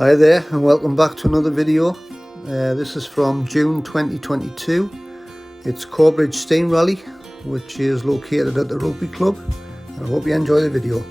Hi there and welcome back to another video. This is from June 2022. It's Corbridge Steam Rally, which is located at the rugby club, and I hope you enjoy the video.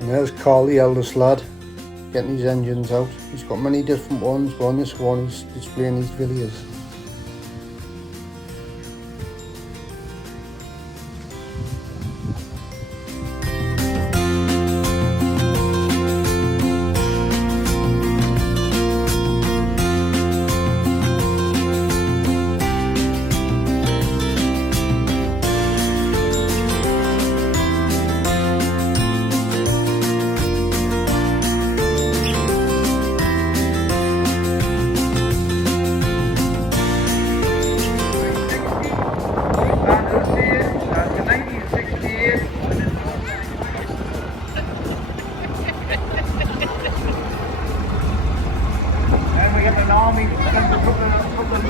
There's Carl, the eldest lad, getting his engines out. He's got many different ones, but on this one he's displaying his Villiers.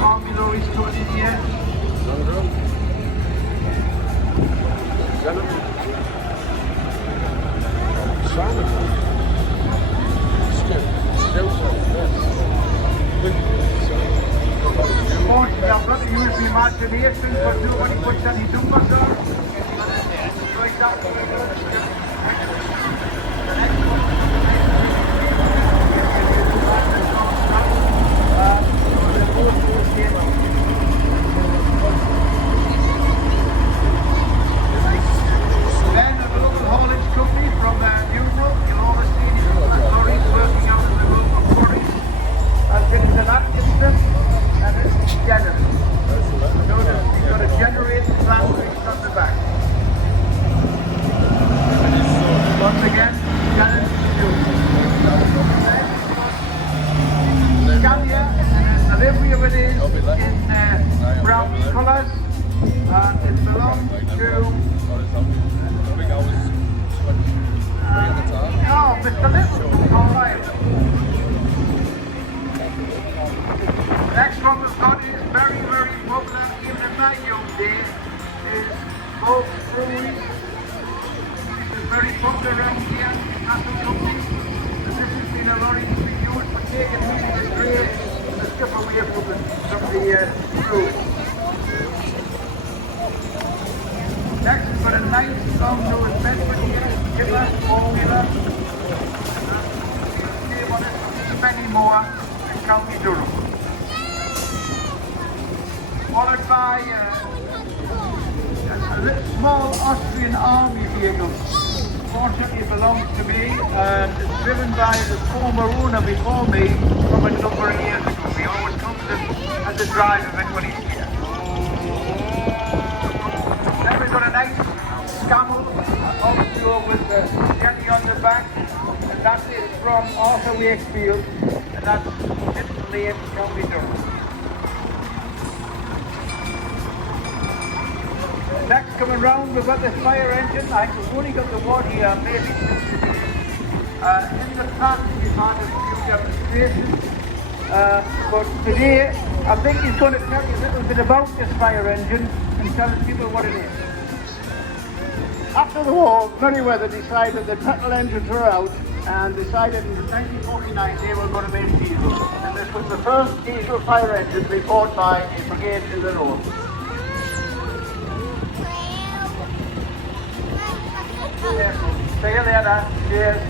Army lorries coming in here. Unfortunately, I've got to use the imagination for doing when he puts any numbers on. For example, brown colours, and it belongs to Mr. Little. Alright. Next one we've got is very, very popular even in my young days, is Corbridge. This is very popular around here in National Company. And this has been a lorry we used for taking really the grade and the skip away from the crew. Next we've got a nice long nose Bedford here, skipper, four-wheeler. Name on it, Penny Moore in County Durham. Followed by a little small Austrian army vehicle. Fortunately it belongs to me and it's driven by the former owner before me from a number of years ago. He always comes in as a driver when he's here. Then we've got a nice Scamel, obviously with the jelly on the back, and that is from Arthur Wakefield, and that's Little Lane, County Durham. Next coming round, we've got the fire engine. I've only got the one here, maybe two today. In the past we've had a few demonstrations, but today I think he's going to tell you a little bit about this fire engine and tell people what it is. After the war, Merryweather decided that petrol engines were out and decided in 1949 they were going to make diesel. And this was the first diesel fire engine to be bought by a brigade in the north. See you later. Cheers.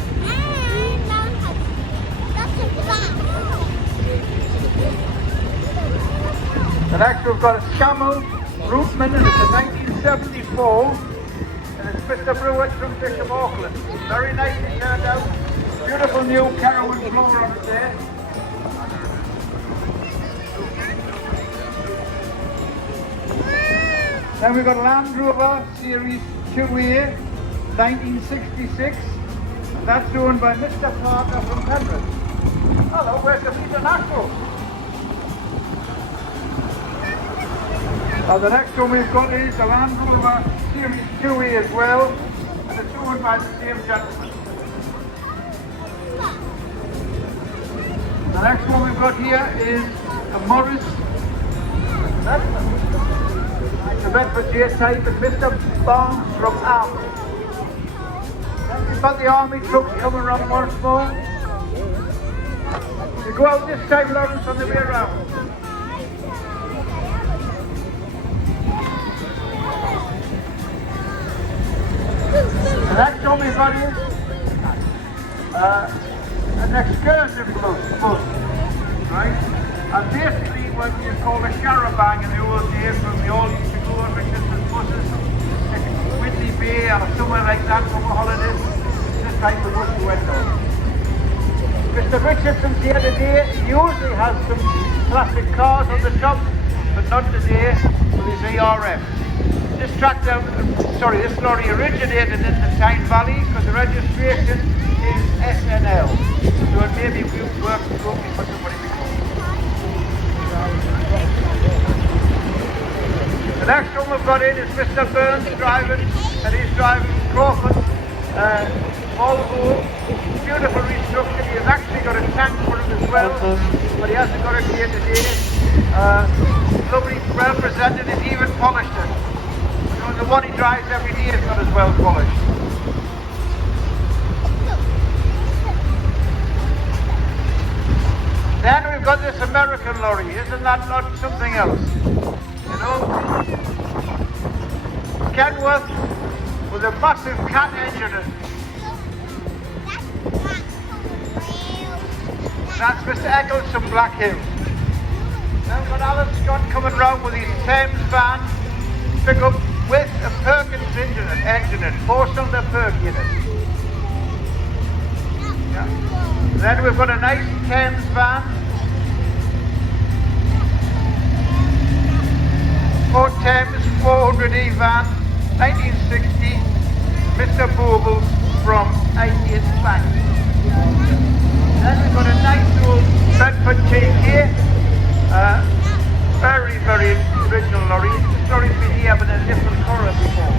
The next we've got a Scammell Rootman, and it's a 1974. And it's Mr. Brewer from Bishop Auckland. Very nicely turned out. Beautiful new caravan floor on it there. Then we've got a Land Rover Series 2A, 1966. And that's owned by Mr. Parker from Penrith. Hello, where's the International? The next one we've got is the Land Rover Series 2A as well, and it's owned by the same gentleman. The next one we've got here is a Morris the Bedford J-type, and Mr. Barnes from Army. Then we've got the Army trucks coming around once more. You go out this time, Lawrence, on the way around. The next one we've got is an excursion bus, right? And basically what you call a caravan in the old days when we all used to go on Richardson buses, like Whitley Bay or somewhere like that for holidays. This type of bus we went on. Mr. Richardson's here today. He usually has some classic cars on the top, but not today with his ERF. This lorry originated in the Tyne Valley because the registration is SNL. So it maybe worked locally for somebody before. The next one we've got in is Mr. Burns driving, and he's driving Crawford Volvo. Beautiful restructure. He's actually got a tank for it as well, but he hasn't got it here today. Lovely, well presented, and even polished it. The one he drives every day is not as well polished. Then we've got this American lorry. Isn't that not something else? You know? Kenworth with a massive cat engine in it. That's Mr. Eccles from Black Hill. Then we've got Alan Scott coming round with his Thames van. Pick up with a Perkins engine in, 4-cylinder Perk unit. Yeah. Then we've got a nice Thames van. Ford Thames 400E van, 1960. Mr. Boble from 88 Bank. Then we've got a nice old Bedford TK. Very, very original lorry. This lorry's been here but in a different colour before.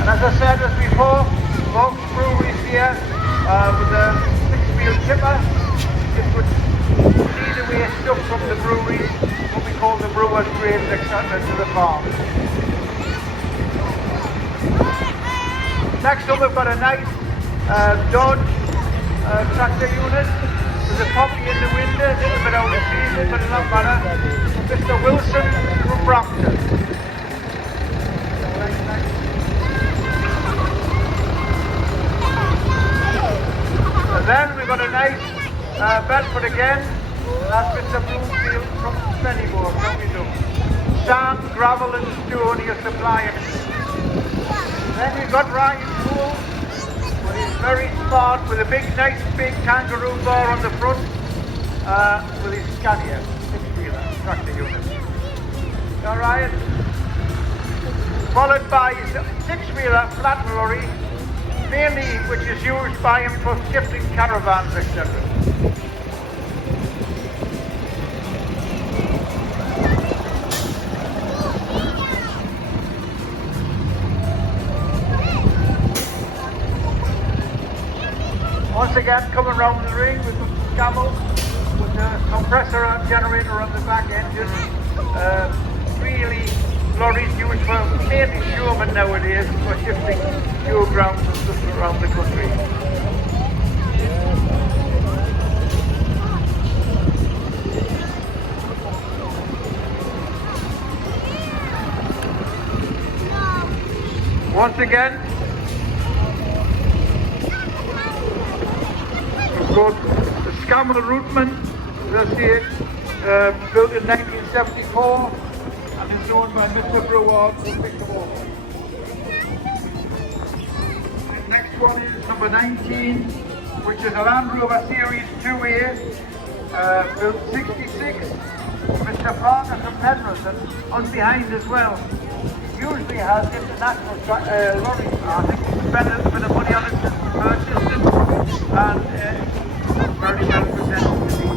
And as I said as before, Volks Brewery's here with a 6-wheel tipper. It would lead away stuff from the brewery, what we call the brewer's grade, etc. to the farm. Next up we've got a nice Dodge tractor unit. There's a poppy in the window, a little bit out of season, but not matter. Mr. Wilson from Brampton. And then we've got a nice Bedford again. That's Mr. Bloomfield from Spennymoor, how we do. Sand, gravel and stone, he'll supply it. Then we've got Ryan Poole. He's very smart with a nice big kangaroo bar on the front with his Scania 6-wheeler tractor unit. Alright. Followed by his 6-wheeler flat lorry, mainly which is used by him for shifting caravans, etc. Once again, coming round the ring with Camel with a compressor and generator on the back engine. Really lorries used for mainly German nowadays for shifting fuel grounds and stuff around the country. Once again, we've got the Scammell Routeman, as I see it, built in 1974 and is owned by Mr. Brewer, who picked them up. Next one is number 19, which is a Land Rover Series 2A, built 66. Mr. Parker from Penrith and on behind as well. Usually has international lorries. I think he spent a bit of money on it since he purchased it, and very well presented to me.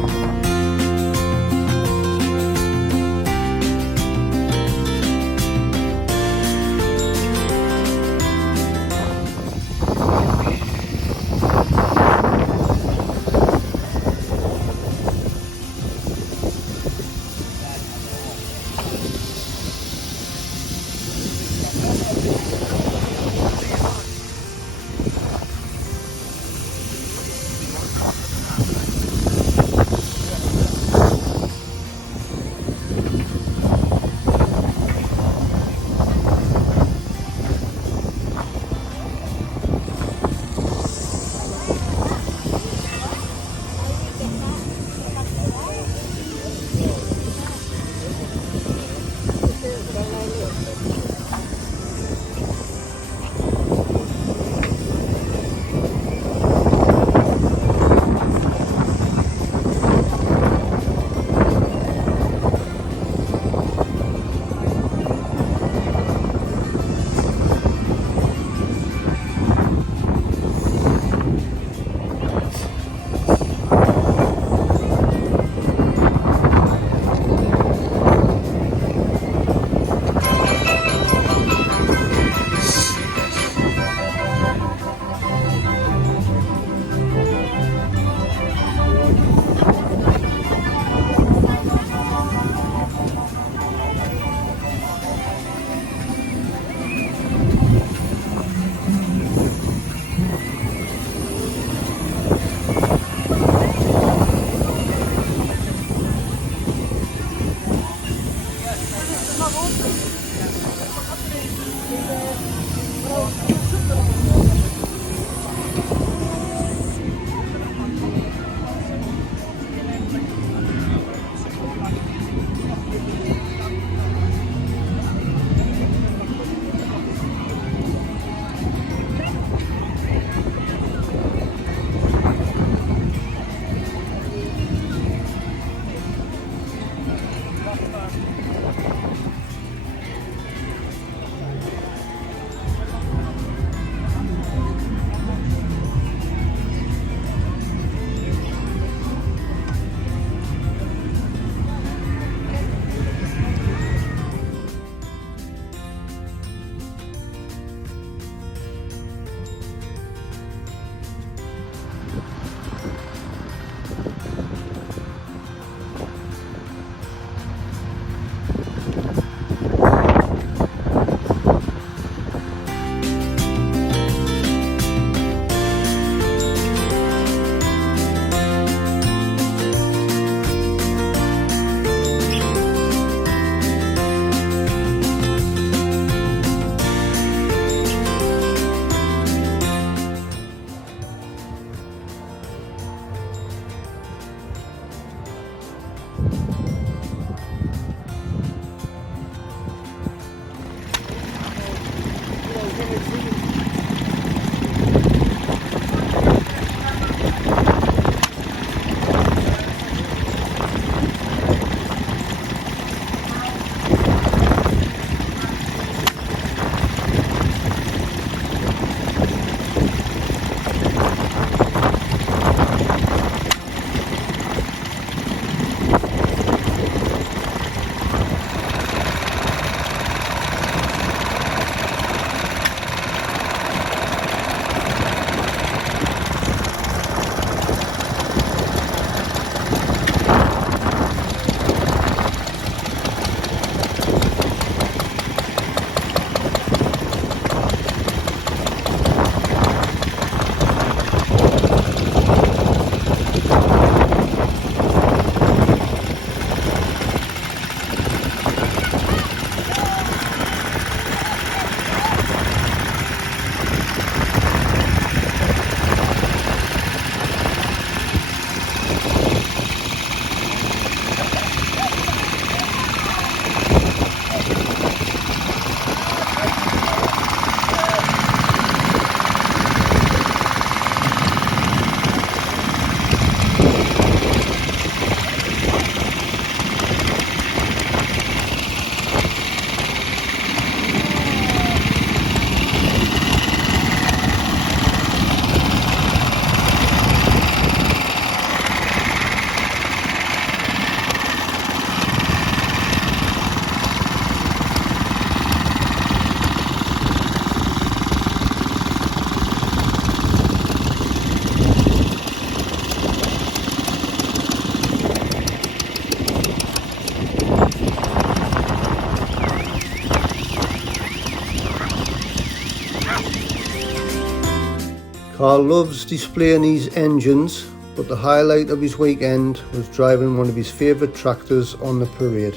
Carl loves displaying his engines, but the highlight of his weekend was driving one of his favourite tractors on the parade.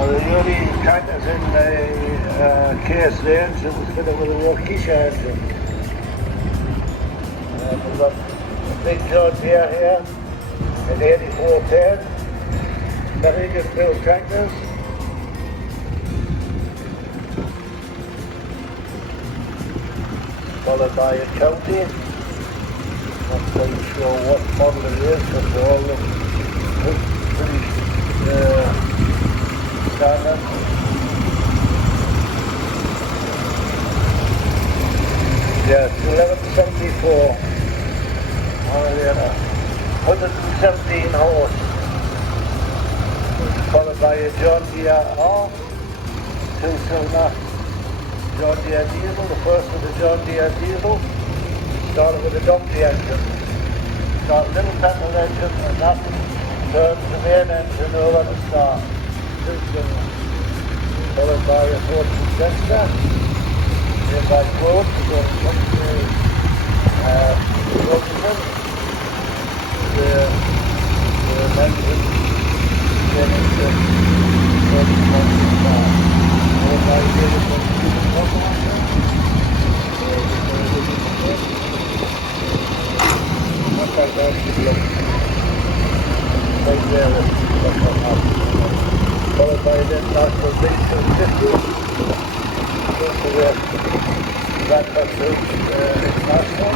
The early tractors in the case lanes, it was fitted with a Waukesha engine. We've got a big John Deere here, an 8410, very good built tractors. Followed by a County. Not quite sure what model it is, but they all look pretty standard. Yeah, it's 1174. 117 horse. Followed by a John Deere R, 2-cylinder John Deere diesel. The first was a John Deere diesel. Started with a donkey engine. Started little petrol engine, and that turns the main engine over to start. 2-cylinder. Followed by a Fortune Sensor. Made by Corbridge, so it comes to Wilkinson. The engine came into Fortune Sensor. Followed by a beautiful not like that should look right there, that's what happened. Followed by the National Big 250. Go to that pursuit international.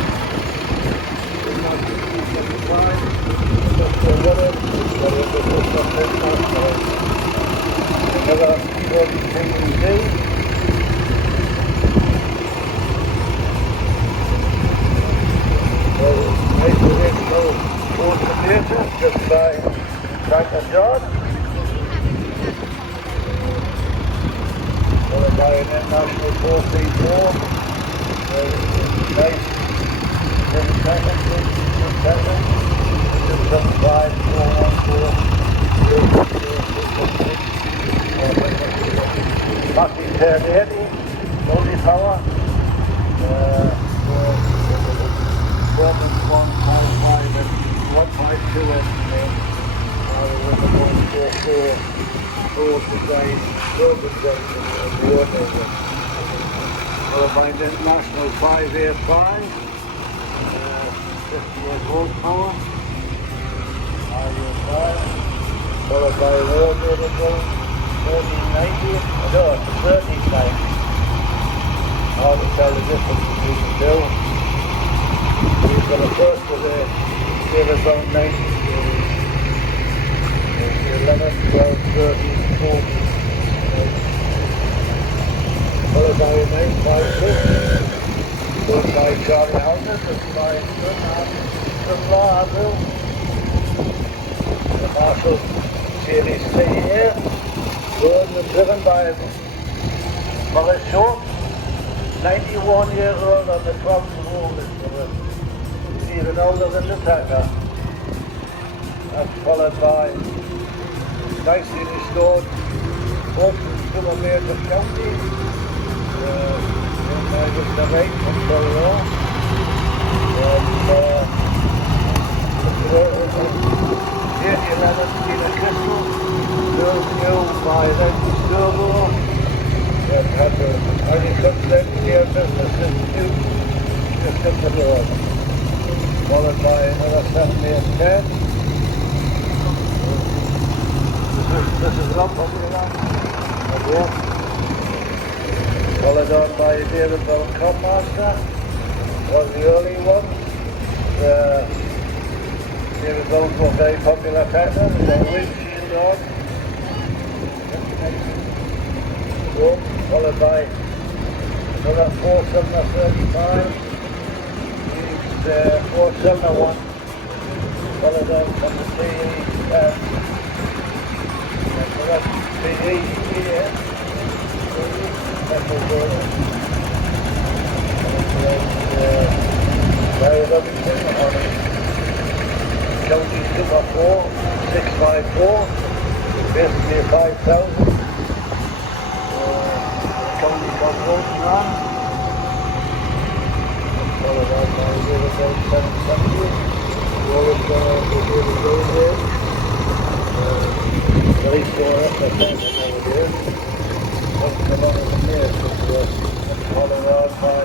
Another 43 just by Franklin John. Followed by an international 434. Nice. Then Franklin, just some 5414. Massey 1080, multi-power. Performance 155 and 1.2 engine. With the 144 forward design, Corbridge engine and the water engine. Followed by the International 585, 58 horsepower, 585. Followed by a war vehicle, 1390, no, it's 1390. Hard to tell the difference between the two. We've got a first with a Silverstone 90 series. 11, 12, 13, 14. Followed by a 956. Followed by Charlie Houses, that's by Sunlar. The Marshall Series 3 here. Going and driven by Morris Short. 91 years old on the 12th of August. He's even older than the tractor. That's followed by nicely restored Fortune to a major county. Just the right from Colorado. And 11 Tina Crystal, new by Lenny Sturbo. And had the only cooked engineer business in new, just up the road. Followed by another 70 and 10. This is up over the line. Group, followed on by a David Bell Copmaster, was the early one. David Bells were very popular tractor, with a windshield on. Group, followed by another 4-cylinder 35. The 4-cylinder one, followed on from the PE and the rest PE here. That was very lovely thing on it. County Super 4, 654, basically a 5,000. County control run. Followed on by the other 770. Rolling down the other road there. Very sore up that time over there. Something along in there. Followed on by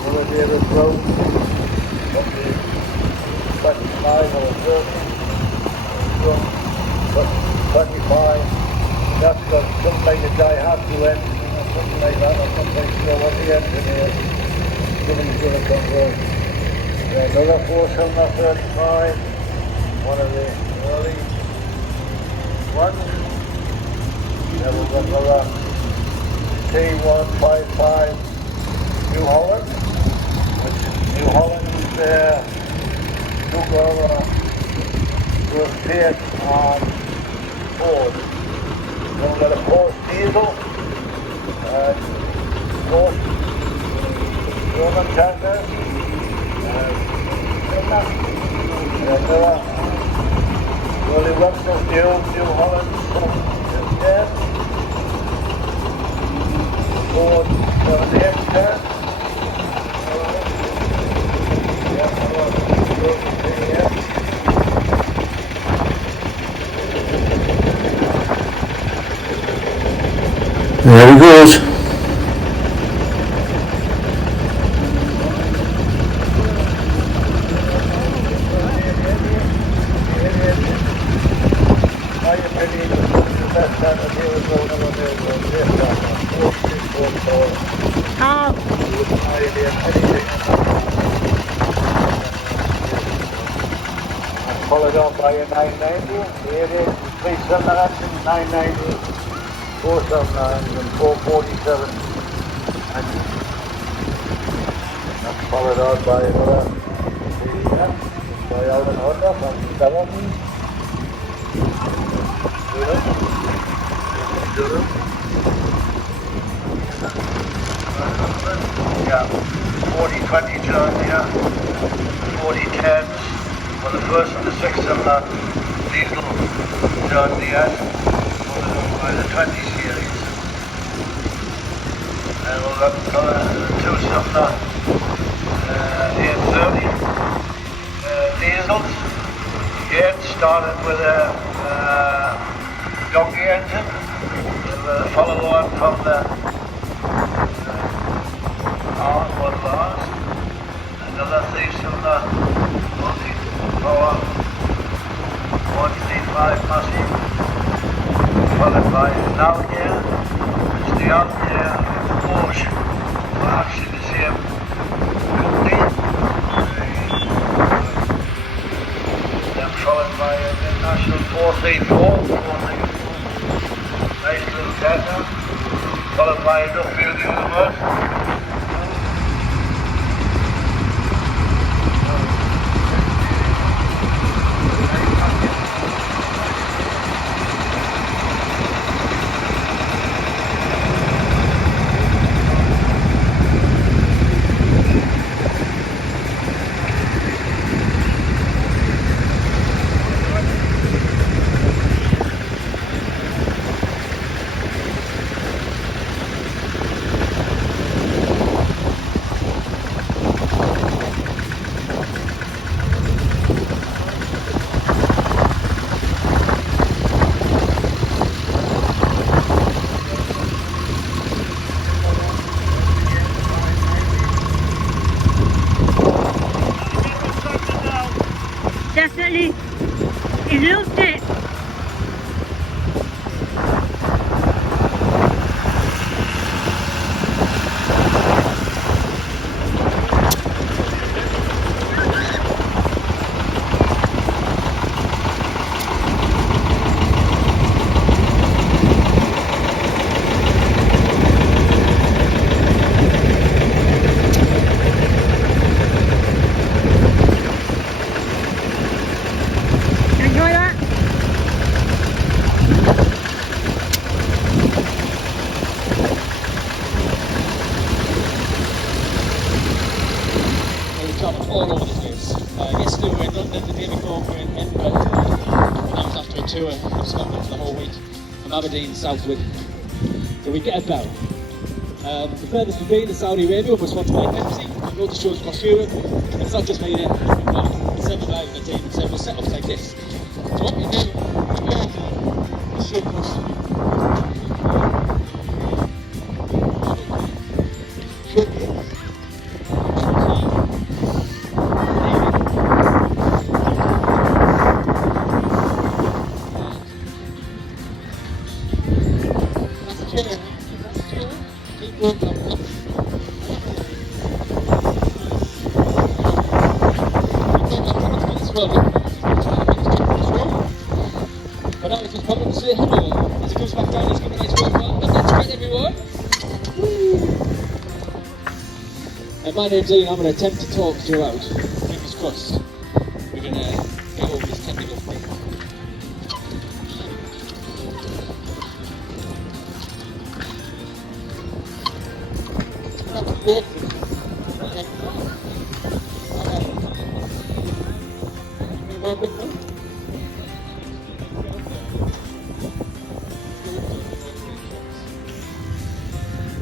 another David Road. Something 25 or 30. 25. That's got something like a Daihatsu engine. Something like that, I'm not quite sure what the engine is. Somebody's going to convert. Another 4-cylinder 35, one of the early ones. Then we've got another T155 New Holland, which New Holland took over to appear on Ford. Then we've got a Ford diesel. North Roman tractor, Willie Webster's New Holland there, Ford 78 car, There he goes. Followed on by a 990, the 3-cylinder engine, 990, 4-cylinder engine, 447 engine. That's followed on by another by Alvin Honda from Durham. Yeah, 4020 John here, 4010s. For the first and the 6-cylinder diesel John Deere, by the 20 series. And we've got another 2-cylinder 830 diesels. Again, started with a donkey engine, with a follow-on from the Model R's. Another 3-cylinder power 135 Massey, followed by an Algier, which the Algier and the Porsche are actually the same company. Then followed by an International 434, nice little tractor, followed by a few of the other ones. all over the place. Yesterday we were in London, the day before we were in Edinburgh, and that was after a tour of Scotland for the whole week, from Aberdeen southward. So we get about. The furthest we've been is Saudi Arabia, we're sponsored by Pepsi, loads of shows across Europe, and it's not just me there, we've got several guys in the team, several setups like this. So what we do, we go is show push. But now it's just come up and say hello. As it comes back down, let's give a nice warm welcome. Let's get everyone. And my name's Ian. I'm going to attempt to talk throughout. Fingers crossed. We're going to get over this technical thing.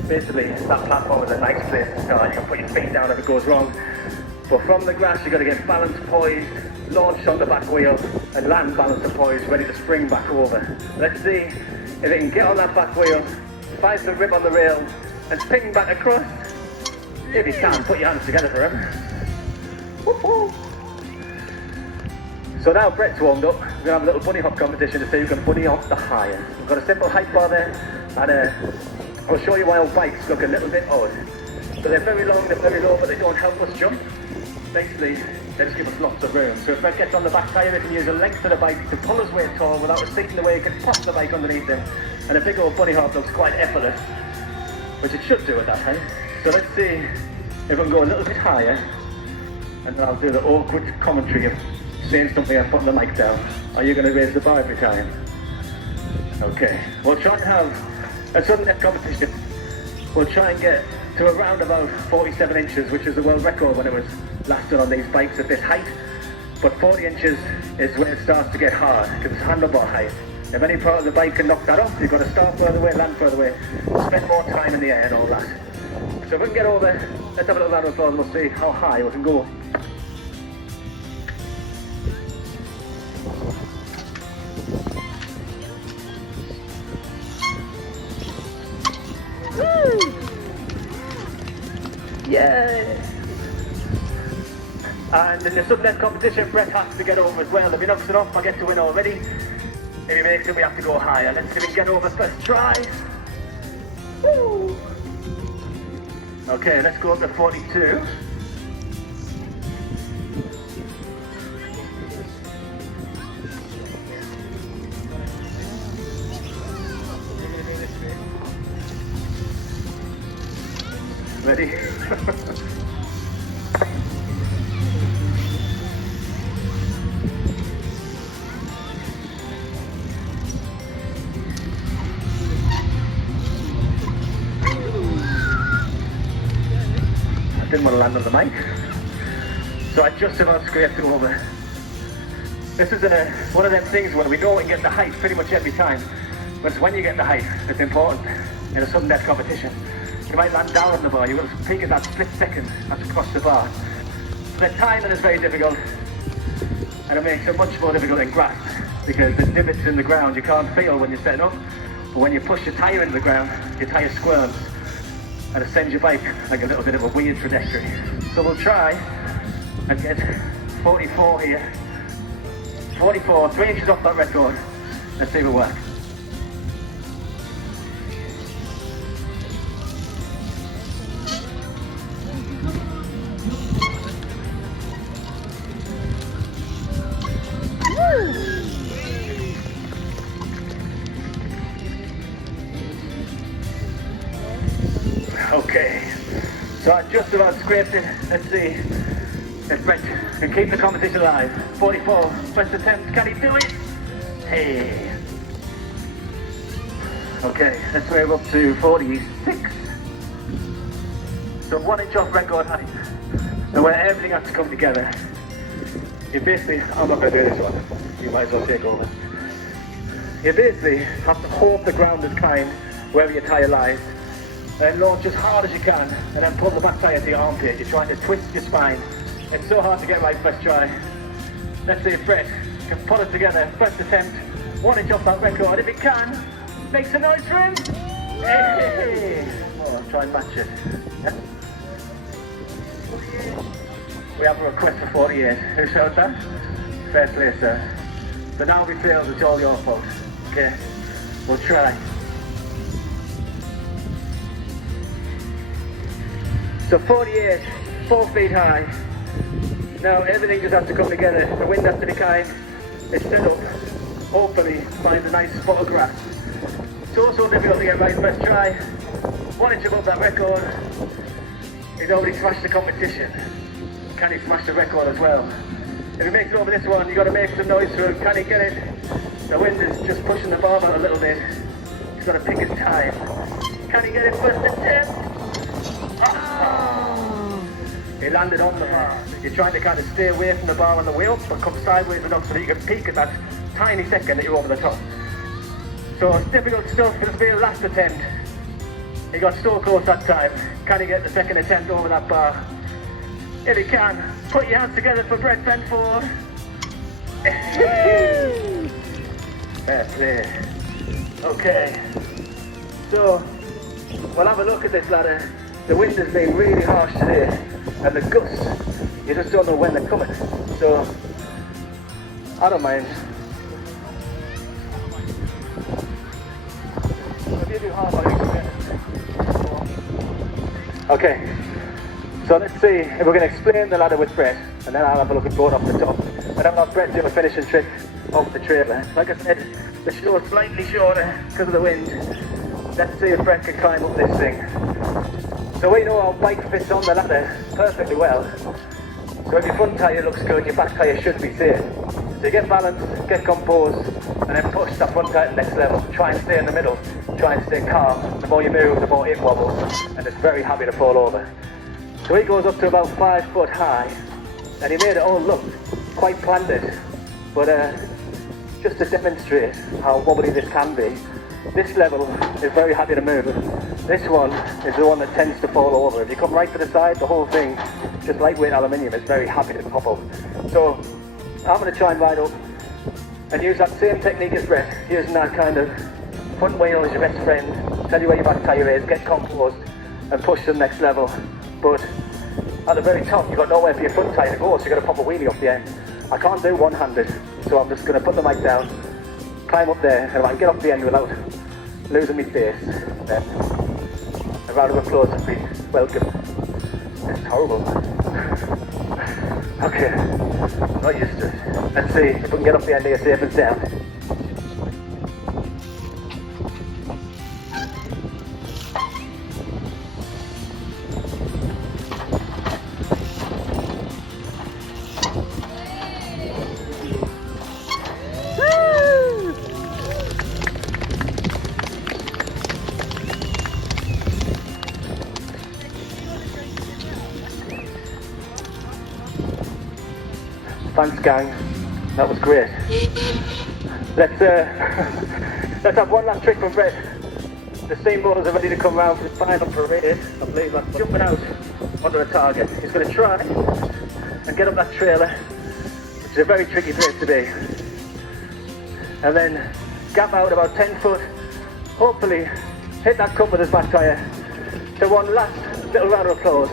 Basically, that platform is a nice place to start. You can put your feet down if it goes wrong. But from the grass, you've got to get balanced, poised, launch on the back wheel, and land balanced and poised, ready to spring back over. Let's see if it can get on that back wheel, find the rib on the rail, and spin back across. If you can, put your hands together for him. Woo-hoo. So now Brett's warmed up, we're going to have a little bunny hop competition to see who can bunny hop the highest. We've got a simple height bar there, and I'll show you why our bikes look a little bit odd. So they're very long, they're very low, but they don't help us jump. Basically, they just give us lots of room. So if Brett gets on the back tyre, we can use the length of the bike to pull his weight tall without us seating the way, he can pop the bike underneath him. And a big old bunny hop looks quite effortless, which it should do at that height. So let's see if we can go a little bit higher, and then I'll do the awkward commentary of saying something and putting the mic down. Are you going to raise the bar every time? Okay, we'll try and have a sudden death competition. We'll try and get to around about 47 inches, which is the world record when it was last done on these bikes at this height. But 40 inches is when it starts to get hard, because it's handlebar height. If any part of the bike can knock that off, you've got to start further away, land further away, spend more time in the air and all that. So if we can get over, let's have a little round of applause and we'll see how high we can go. Yay! And in the sudden death competition, Brett has to get over as well. If he knocks it off, I get to win already. If he makes it, we have to go higher. Let's see if we can get over first try. Woo! Okay, let's go up to 42. Ready? I didn't want to land on the mic, so I just about scraped it over. This is one of them things where we know we can get the height pretty much every time, but it's when you get the height that's important in a sudden death competition. You might land down on the bar, you will peak at that split second that's across the bar. The timing is very difficult, and it makes it much more difficult in grass, because the divots in the ground you can't feel when you're setting up, but when you push your tyre into the ground, your tyre squirms, and it sends your bike like a little bit of a weird trajectory. So we'll try and get 44 here. 44, 3 inches off that record. Let's see if it works. Okay, so I just about scraped it. Let's see if Brett can keep the competition alive. 44, first attempt, can he do it? Hey. Okay, let's move up to 46. So 1 inch off record height. and where everything has to come together. You basically, I'm not going to do this one, you might as well take over. You basically have to hope the ground is kind wherever your tyre lies, and launch as hard as you can, and then pull the back tyre to your armpit. You're trying to twist your spine. It's so hard to get right first try. Let's see if Brett can pull it together, first attempt, 1 inch off that record. If he can, make some noise for him. Hey! Oh, I'll try and match it. We have a request for 48. Who showed that? Fair play, sir. But now we failed, it's all your fault. Okay, we'll try. So 48, 4 feet high. Now everything just has to come together. The wind has to be kind. It's set up. Hopefully find a nice spot of grass. It's also difficult to get right first try. 1 inch above that record. He's already smashed the competition. Can he smash the record as well? If he makes it over this one, you've got to make some noise for him. Can he get it? The wind is just pushing the bar out a little bit. He's got to pick his time. Can he get it first attempt? Oh! He landed on the bar. You're trying to kind of stay away from the bar on the wheel, but come sideways enough so that you can peak at that tiny second that you're over the top. So it's difficult stuff. This will be a last attempt. He got so close that time. Can he get the second attempt over that bar? If he can, put your hands together for Brett Benford. Fair play. Okay, so we'll have a look at this ladder. The wind has been really harsh today, and the gusts, you just don't know when they're coming. So, I don't mind. If you do half, I'll explain it. Okay. So let's see if we're going to explain the ladder with Brett, and then I'll have a look at going off the top. And then I'll have Brett do a finishing trick off the trailer. Like I said, the show is slightly shorter because of the wind. Let's see if Brett can climb up this thing. So we know our bike fits on the ladder perfectly well. So if your front tyre looks good, your back tyre should be safe. So you get balanced, get composed, and then push that front tyre to the next level. Try and stay in the middle, try and stay calm. The more you move, the more it wobbles, and it's very happy to fall over. So he goes up to about 5 foot high, and he made it all look quite planted. But just to demonstrate how wobbly this can be, this level is very happy to move. This one is the one that tends to fall over. If you come right to the side, the whole thing, just lightweight aluminium, is very happy to pop up. So I'm going to try and ride up and use that same technique as Brett, using that kind of front wheel as your best friend, tell you where your back tyre is, get composed and push to the next level. But at the very top, you've got nowhere for your front tyre to go, so you've got to pop a wheelie off the end. I can't do one-handed, so I'm just going to put the mic down, climb up there, and if I can get off the end without losing my face, then a round of applause would be welcome. It's horrible. Okay, not used to it. Let's see if we can get off the end here safe and sound. Thanks, gang. That was great. Let's have one last trick from Brett. The steam motors are ready to come round for the final parade. I believe that's jumping out onto the target. He's going to try and get up that trailer, which is a very tricky place to be. And then gap out about 10 foot. Hopefully hit that cup with his back tyre. So one last little round of applause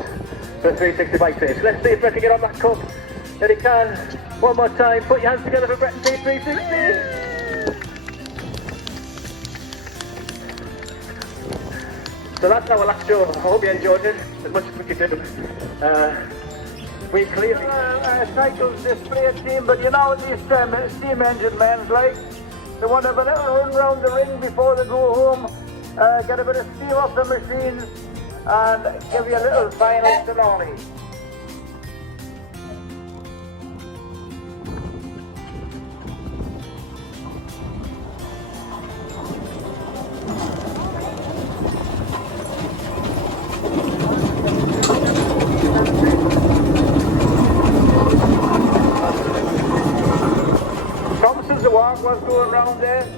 for a 360 bike race. Let's see if Brett can get on that cup. If he can, one more time, put your hands together for Brett and 360. So that's our last show. I hope you enjoyed it as much as we could do. We clearly cycles display team, but you know these steam engine men, like, they want to have a little run round the ring before they go home, get a bit of steam off the machines, and give you a little final finale.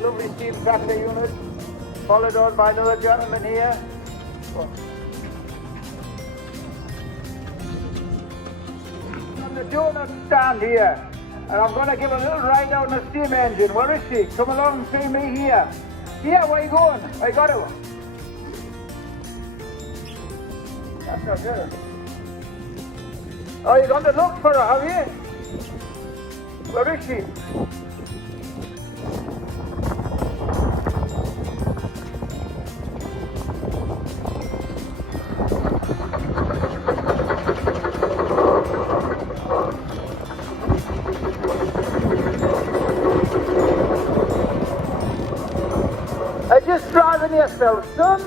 lovely steam tractor unit, followed on by another gentleman here. On the donut stand here, and I'm going to give a little ride out on the steam engine. Where is she? Come along and see me here. Here, where you going? I got it. That's not good. Oh, you're going to look for her, have you? Where is she? Are you just driving yourself, son?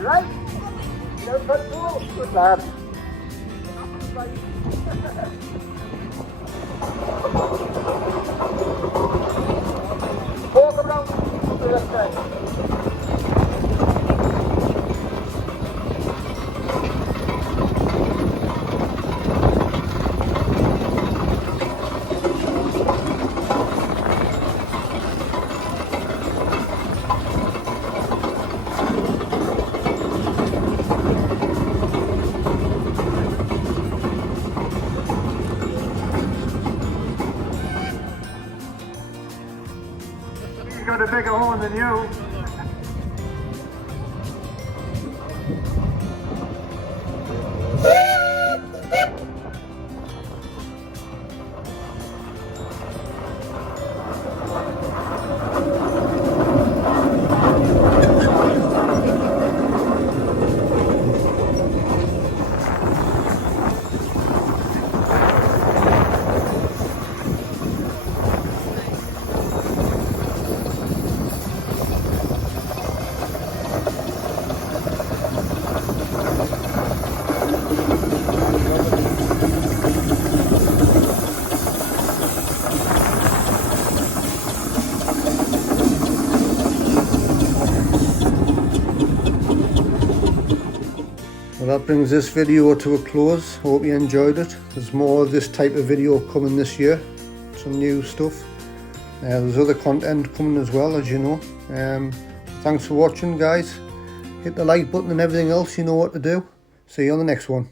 Right? No control. Good lad. Walk around to the side. He's got a bigger horn than you. Well, that brings this video to a close. Hope you enjoyed it. There's more of this type of video coming this year, some new stuff. There's other content coming as well, as you know. Thanks for watching, guys. Hit the like button and everything else, you know what to do. See you on the next one.